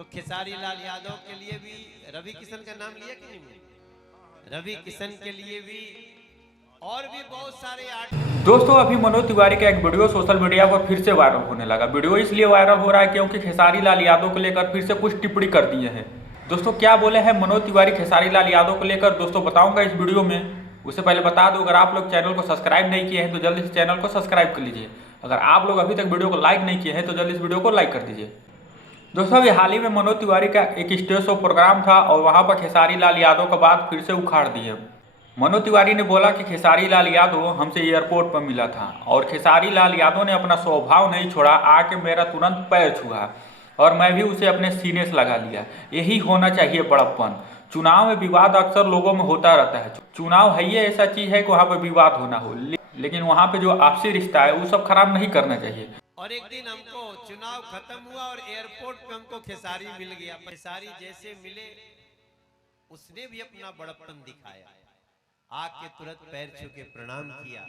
तो खेसारी लाल यादव के लिए भी रवि किशन का नाम लिया कि नहीं? रवि किशन के लिए भी और भी बहुत सारे दोस्तों अभी मनोज तिवारी का एक वीडियो सोशल मीडिया पर फिर से वायरल होने लगा। वीडियो इसलिए वायरल हो रहा है क्योंकि खेसारी लाल यादव को लेकर फिर से कुछ टिप्पणी कर दिए हैं। दोस्तों क्या बोले हैं मनोज तिवारी खेसारी लाल यादव को लेकर, दोस्तों बताऊंगा इस वीडियो में। उससे पहले बता दूं, अगर आप लोग चैनल को सब्सक्राइब नहीं किए हैं तो जल्दी से चैनल को सब्सक्राइब कर लीजिए। अगर आप लोग अभी तक वीडियो को लाइक नहीं किए हैं तो जल्दी इस वीडियो को लाइक कर दीजिए। दोस्तों अभी हाल ही में मनोज तिवारी का एक स्टेज शो प्रोग्राम था और वहां पर खेसारी लाल यादव का बात फिर से उखाड़ दिए। मनोज तिवारी ने बोला कि खेसारी लाल यादव हमसे एयरपोर्ट पर मिला था और खेसारी लाल यादव ने अपना स्वभाव नहीं छोड़ा, आके मेरा तुरंत पैर छुआ और मैं भी उसे अपने सीने से लगा लिया। यही होना चाहिए बड़प्पन। चुनाव में विवाद अक्सर लोगों में होता रहता है। चुनाव है ये ऐसा चीज है कि वहाँ पर विवाद होना हो, लेकिन वहाँ पे जो आपसी रिश्ता है वो सब खराब नहीं करना चाहिए। और एक दिन हमको चुनाव खत्म हुआ और एयरपोर्ट पे हमको खेसारी मिल गया। खेसारी जैसे मिले उसने भी अपना बड़प्पन दिखाया, आके तुरंत पैर छू के प्रणाम किया,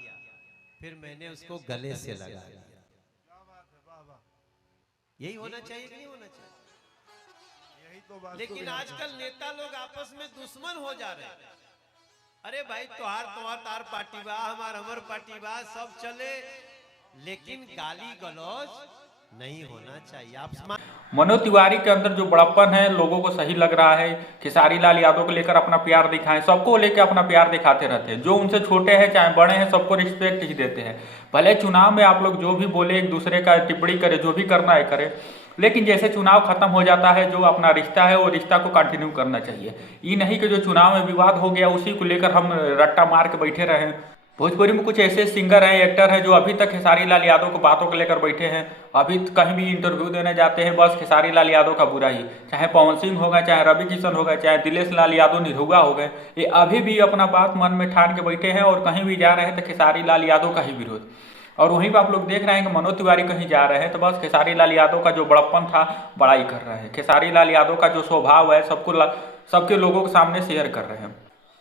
फिर मैंने उसको गले से लगा लिया। यही होना चाहिए कि नहीं होना चाहिए? यही तो बात। लेकिन आजकल नेता लोग आपस में दुश्मन हो जा रहे हैं। अरे भाई तोहार तार पार्टी बा, हमर पार्टी बा, सब चले, लेकिन गाली गलौज नहीं होना चाहिए। आप मनोज तिवारी के अंदर जो बड़प्पन है लोगों को सही लग रहा है। खेसारी लाल यादव को लेकर अपना प्यार दिखाएं, सबको लेकर अपना प्यार दिखाते रहते हैं। जो उनसे छोटे हैं चाहे बड़े हैं सबको रिस्पेक्ट ही देते हैं। भले चुनाव में आप लोग जो भी बोले, एक दूसरे का टिप्पणी करे, जो भी करना है करे, लेकिन जैसे चुनाव खत्म हो जाता है जो अपना रिश्ता है वो रिश्ता को कंटिन्यू करना चाहिए। ये नहीं कि जो चुनाव में विवाद हो गया उसी को लेकर हम रट्टा मार के बैठे रहे। भोजपुरी में कुछ ऐसे सिंगर हैं, एक्टर हैं जो अभी तक खेसारी लाल यादव को बातों को लेकर बैठे हैं। अभी कहीं भी इंटरव्यू देने जाते हैं बस खेसारी लाल यादव का बुरा ही, चाहे पवन सिंह होगा, चाहे रवि किशन होगा, चाहे दिलेश लाल यादव निरहुआ हो गए, ये अभी भी अपना बात मन में ठान के बैठे हैं और कहीं भी जा रहे हैं तो खेसारी लाल यादव का ही विरोध। और वहीं पर आप लोग देख रहे हैं कि मनोज तिवारी कहीं जा रहे हैं तो बस खेसारी लाल यादव का जो बड़प्पन था बड़ाई कर रहे हैं। खेसारी लाल यादव का जो स्वभाव है सबके लोगों के सामने शेयर कर रहे हैं।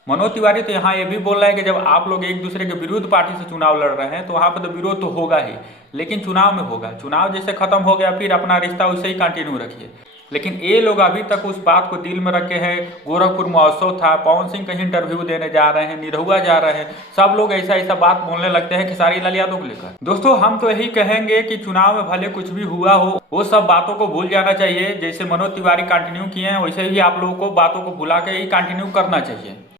मनोज तिवारी तो यहाँ ये भी बोल रहा है कि जब आप लोग एक दूसरे के विरुद्ध पार्टी से चुनाव लड़ रहे हैं तो वहाँ पर तो विरोध तो होगा ही, लेकिन चुनाव में होगा। चुनाव जैसे खत्म हो गया फिर अपना रिश्ता वैसे ही कंटिन्यू रखिए। लेकिन ये लोग अभी तक उस बात को दिल में रखे हैं। गोरखपुर महोत्सव था, पवन सिंह कहीं इंटरव्यू देने जा रहे हैं, निरहुआ जा रहे हैं, सब लोग ऐसा बात बोलने लगते हैं खेसारी लाल यादव को लेकर। दोस्तों हम तो यही कहेंगे कि चुनाव में भले कुछ भी हुआ हो वो सब बातों को भूल जाना चाहिए। जैसे मनोज तिवारी कंटिन्यू किए हैं वैसे ही आप लोगों को बातों को भुला के ही कंटिन्यू करना चाहिए।